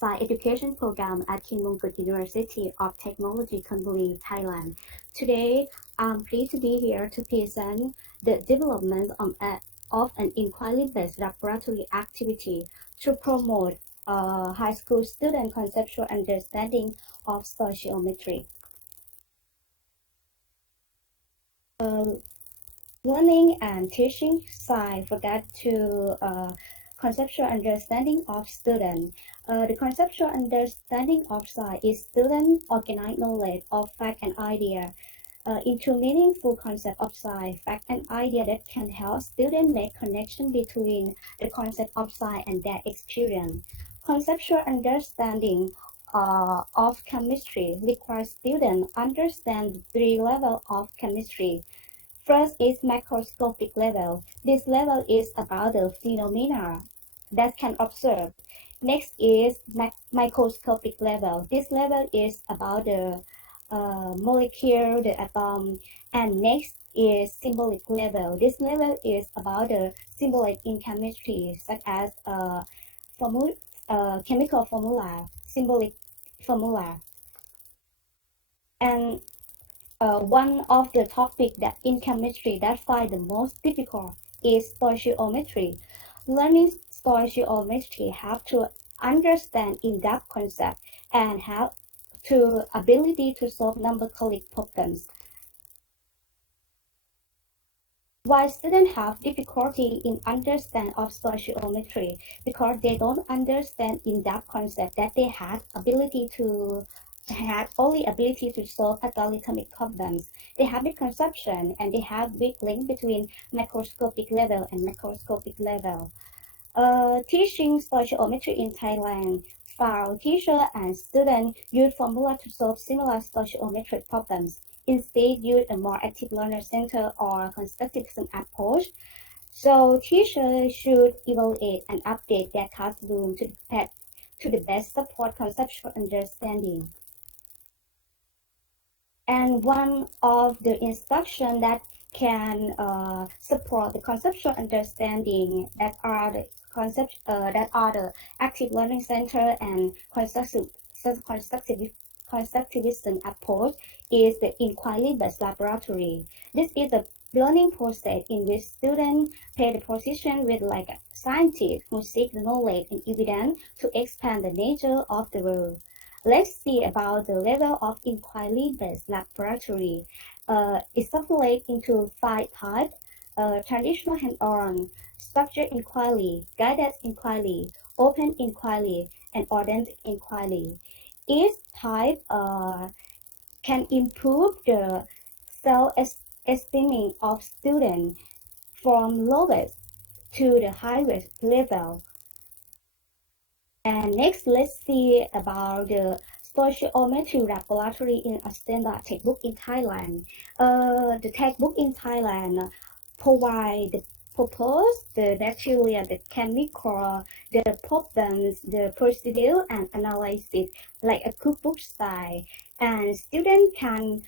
Science Education Program at Kunwatthnaphan University of Technology, Kunwatthnaphan, Thailand. Today, I'm pleased to be here to present the development of an inquiry-based laboratory activity to promote high school student conceptual understanding of stoichiometry. Learning and teaching science forgot to conceptual understanding of student. The conceptual understanding of science is student organized knowledge of fact and idea into meaningful concept of science, fact and idea that can help students make connection between the concept of science and their experience. Conceptual understanding of chemistry requires students understand the three levels of chemistry. First is macroscopic level. This level is about the phenomena that can observe. Next is microscopic level. This level is about the molecule, the atom. And next is symbolic level. This level is about the symbolic in chemistry, such as chemical formula, symbolic formula. And one of the topics that in chemistry that find the most difficult is stoichiometry. Learning stoichiometry have to understand in-depth concept and have to ability to solve numerical problems. Why students have difficulty in understand of stoichiometry? Because they don't understand in-depth concept that they had only ability to solve algorithmic problems. They have the conception and they have weak link between macroscopic level and macroscopic level. Teaching stoichiometry in Thailand, found teacher and student use formula to solve similar stoichiometric problems. Instead, use a more active learner-centered or constructivism approach. So teachers should evaluate and update their classroom to the best support conceptual understanding. And one of the instructions that can support the conceptual understanding that are the active learning center and constructivism approach is the inquiry-based laboratory. This is a learning process in which students play the position with like a scientist who seek the knowledge and evidence to expand the nature of the world. Let's see about the level of inquiry-based laboratory. It's separated into 5 types: traditional hands-on, structured inquiry, guided inquiry, open inquiry, and ordered inquiry. Each type can improve the self-esteem of students from lowest to the highest level. And next, let's see about the stoichiometry laboratory in a standard textbook in Thailand. The textbook in Thailand provide the purpose, the bacteria, the chemical, the problems, the procedure, and analysis like a cookbook style. And students can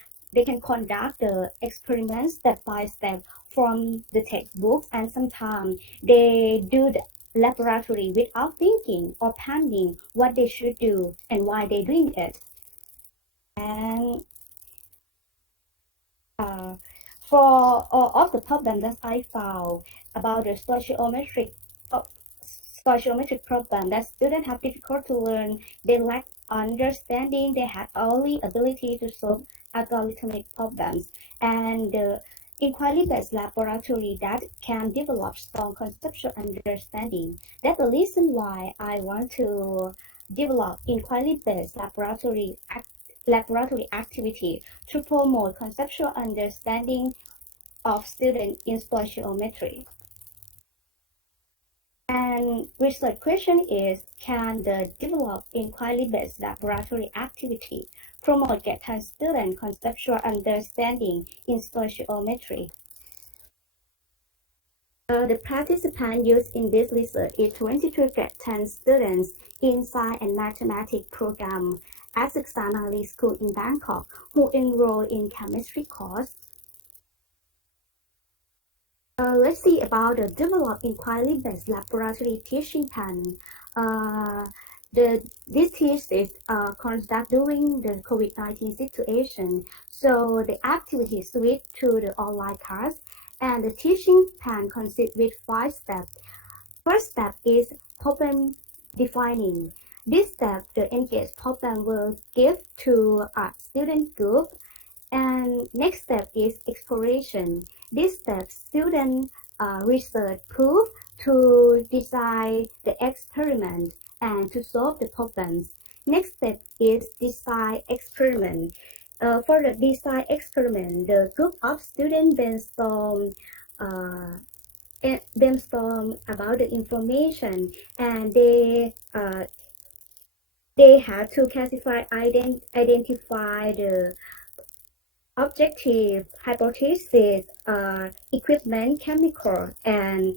conduct the experiments step by step from the textbooks, and sometimes they do the laboratory without thinking or planning what they should do and why they're doing it. And for all of the problems that I found about the stoichiometric problem that students have difficult to learn, they lack understanding, they have only ability to solve algorithmic problems, and the inquiry-based laboratory that can develop strong conceptual understanding. That's the reason why I want to develop inquiry-based laboratory activity to promote conceptual understanding of students in stoichiometry. And research question is, can the develop inquiry-based laboratory activity promote getting student conceptual understanding in stoichiometry? The participants used in this research is 22 grade 10 students in Science and Mathematics program at Saksana School in Bangkok who enrolled in chemistry course. Let's see about the develop inquiry-based laboratory teaching plan. This thesis conducted during the COVID-19 situation, so the activity switched to the online class, and the teaching plan consists with 5 steps. First step is problem defining. This step, the engaged problem will give to a student group, and next step is exploration. This step, student research proof to design the experiment and to solve the problems. Next step is design experiment. For the design experiment, the group of students uh, brainstorm about the information, and they have to classify, identify the objective, hypothesis, equipment, chemical, and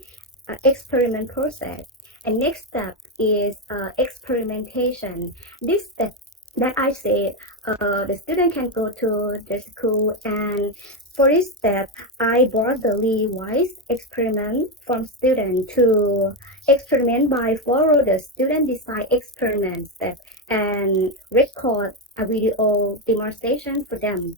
experiment process. And next step is experimentation. This step that I said, the student can go to the school, and for this step, I brought the Lee-Wise experiment from student to experiment by follow the student design experiment step and record a video demonstration for them.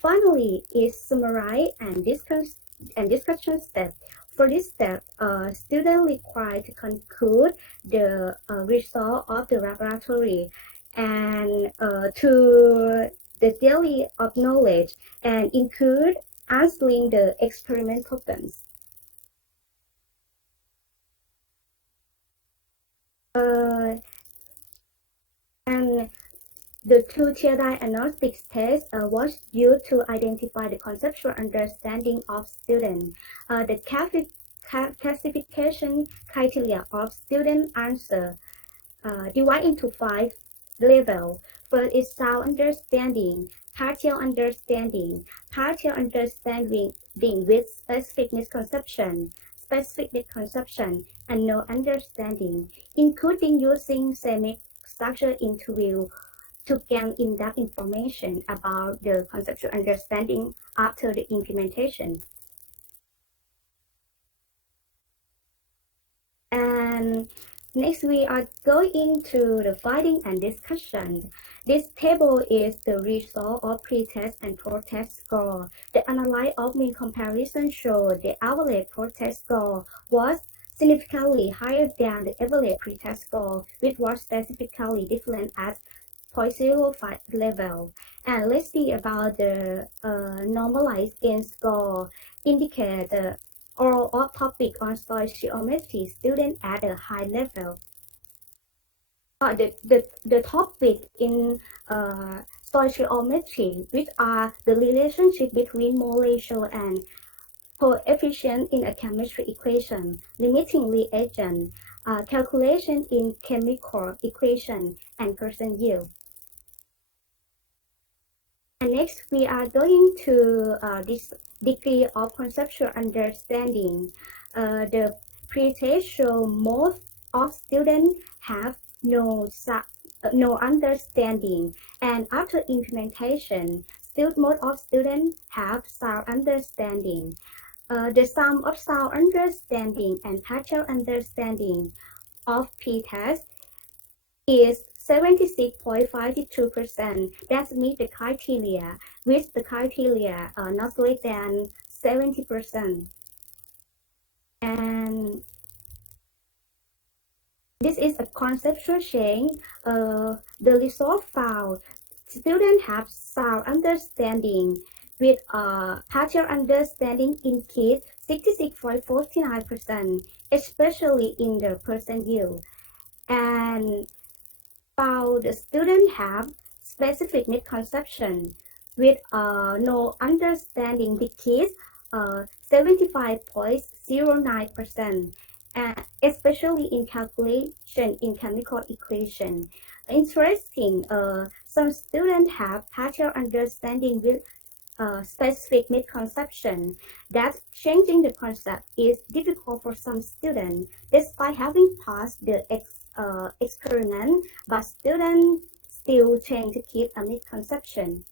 Finally, is summarize and discussion step. For this step, students required to conclude the result of the laboratory and to the theory of knowledge and include answering the experiment problems. And the two-tier diagnostics test was used to identify the conceptual understanding of students. The classification criteria of student answer divide into 5 levels. First is sound understanding, partial understanding with specific misconception, and no understanding, including using semi-structured interview to gain in-depth information about the conceptual understanding after the implementation. And next, we are going to the finding and discussion. This table is the result of pre-test and post-test score. The analysis of mean comparison showed the average post-test score was significantly higher than the average pre-test score, which was specifically different at 0.05 level. And let's see about the normalized gain score indicate the or off topic on stoichiometry student at a high level. The topic in stoichiometry, which are the relationship between mole ratio and coefficient in a chemistry equation, limiting reagent, calculation in chemical equation, and percent yield. And next, we are going to this degree of conceptual understanding. The pre-test show most of students have no understanding, and after implementation, still most of students have sound understanding. The sum of sound understanding and partial understanding of p-test is 76.52%. That meets the criteria, with the criteria not less than 70%. And this is a conceptual change. The result found students have sound understanding with partial understanding increased 66.49%, especially in the percent yield. And found the students have specific misconception with no understanding decrease 75.09%, especially in calculation in chemical equation. Interesting, some students have partial understanding with specific misconception. That changing the concept is difficult for some students, despite having passed the experiment, but students still tend to keep a misconception.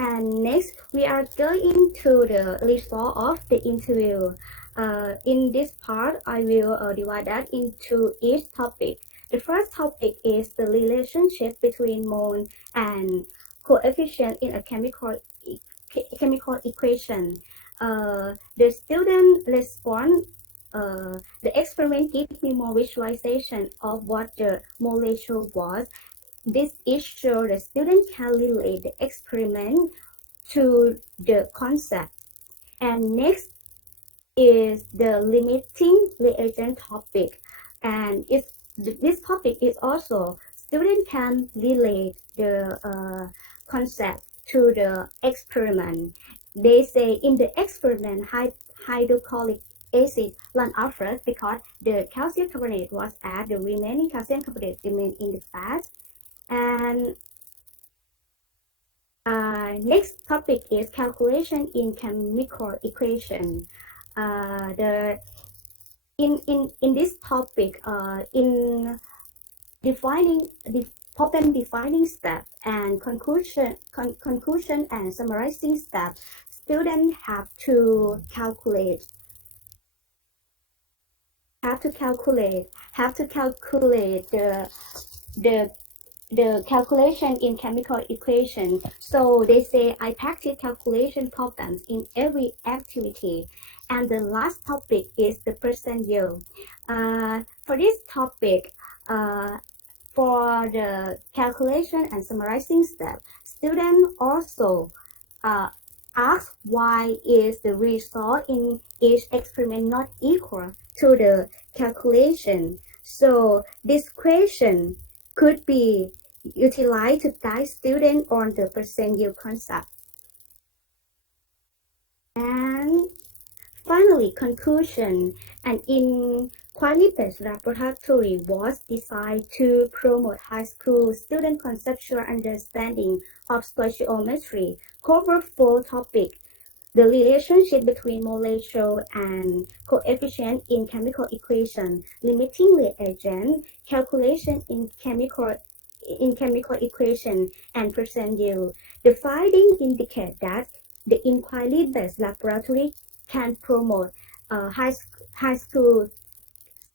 And next, we are going to the result of the interview. In this part, I will divide that into each topic. The first topic is the relationship between mole and coefficient in a chemical equation. The student respond. The experiment gives me more visualization of what the molecule was. This is show the student can relate the experiment to the concept. And next is the limiting reagent topic, and this topic is also student can relate the concept to the experiment. They say in the experiment hydrochloric acid run out first because the calcium carbonate was added, the remaining calcium carbonate remained in the fat. And next topic is calculation in chemical equation. The in this topic, in defining the problem defining step and conclusion and summarizing step, students have to calculate the the calculation in chemical equation. So they say I practice calculation problems in every activity. And the last topic is the percentile. For this topic, for the calculation and summarizing step, students also ask why is the result in each experiment not equal to the calculation. So this question could be utilized to guide students on the percentile concept. And finally, conclusion. An inquiry-based laboratory was designed to promote high school student conceptual understanding of stoichiometry, cover 4 topics: the relationship between molecule and coefficient in chemical equation, limiting reagent, calculation in chemical equation, and percentile. The findings indicate that the inquiry-based laboratory can promote high school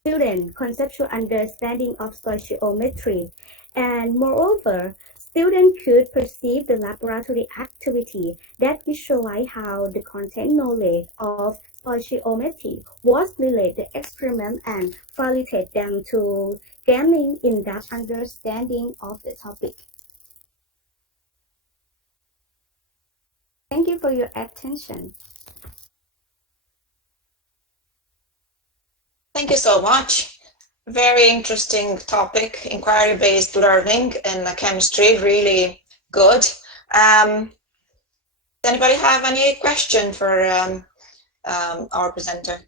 student conceptual understanding of stoichiometry, and moreover, students could perceive the laboratory activity that visualize how the content knowledge of stoichiometry was related to experiment and facilitate them to gaining in-depth understanding of the topic. Thank you for your attention. Thank you so much. Very interesting topic, inquiry-based learning in chemistry, really good. Does anybody have any question for our presenter?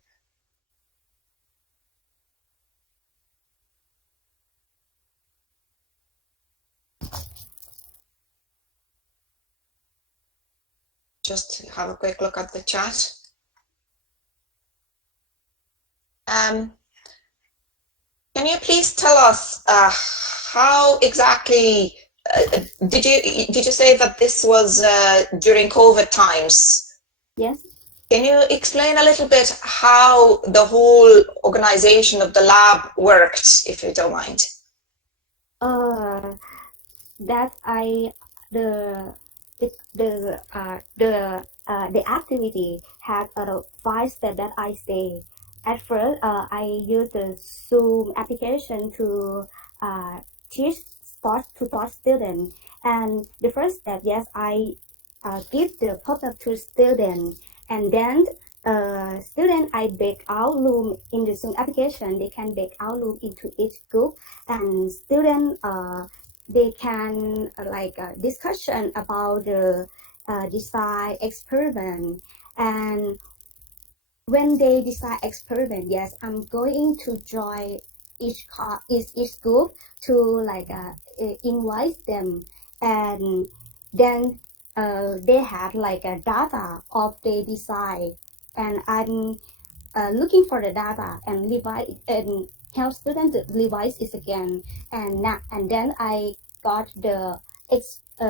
Just have a quick look at the chat. Can you please tell us how exactly did you say that this was during COVID times? Yes. Can you explain a little bit how the whole organization of the lab worked, if you don't mind? The activity had 5 steps that I say. At first, I used the Zoom application to teach students. And the first step, yes, I give the pop-up to students, and then student I bake out room in the Zoom application. They can bake out room into each group, and student they can discussion about the design experiment. And when they decide experiment, yes, I'm going to join each group to invite them, and then they have a data of the design, and I'm looking for the data and revise and help students to revise it again, and then I got the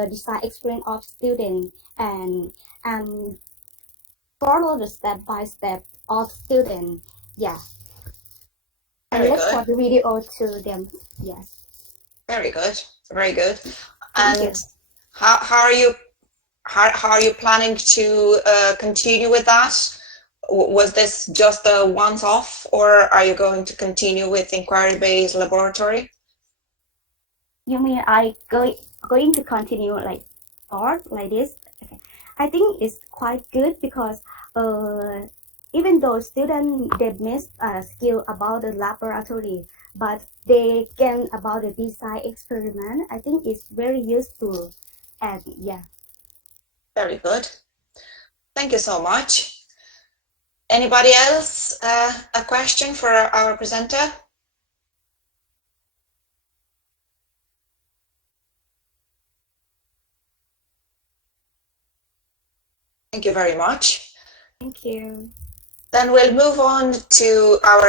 design experience of student, and follow the step by step of students. Yeah. And Very let's good. watch the video to them. Yes. Very good. Very good. Thank you. And how are you planning to continue with that? Was this just a once-off, or are you going to continue with inquiry-based laboratory? You mean going to continue like art like this? Okay. I think it's quite good because uh, even though students they miss skill about the laboratory, but they gain about the design experiment. I think it's very useful, and yeah. Very good. Thank you so much. Anybody else a question for our presenter? Thank you very much. Thank you. Then we'll move on to our